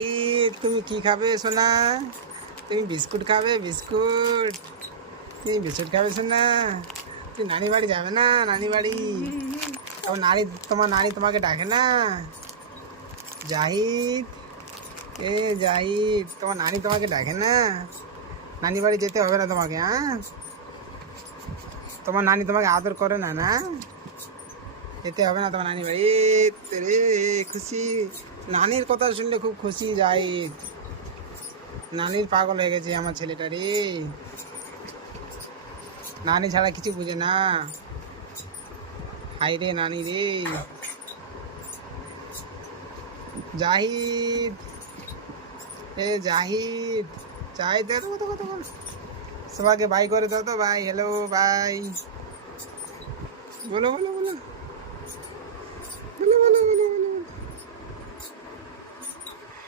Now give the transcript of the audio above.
তুমি কি খাবে সোনা? তুমি বিস্কুট খাবে? বিস্কুট? তুমি বিস্কুট খাবে সোনা? তুমি নানি বাড়ি যাবে না? নানি বাড়ি তোমার নানি তোমাকে ডাকে না? জাহিদ, এ জাহিদ, তোমার নানি তোমাকে ডাকে না? নানি বাড়ি যেতে হবে না তোমাকে? হ্যাঁ, তোমার নানি তোমাকে আদর করে না? না, যেতে হবে না তোমার নানি বাড়ি। রে খুশি, নানির কথা শুনলে খুব খুশি জাহিদ। নানির পাগল হয়ে গেছে আমার ছেলেটা রে। নানি ছাড়া কিছু বুঝে না। হাই রে নানি রে। জাহিদ, এ জাহিদ, জাহিদ দেখো কত কত কত। সবাইকে বাই করে দাও তো, ভাই, হ্যালো ভাই, বলো বলো বলো বলো বলো বলো বলো।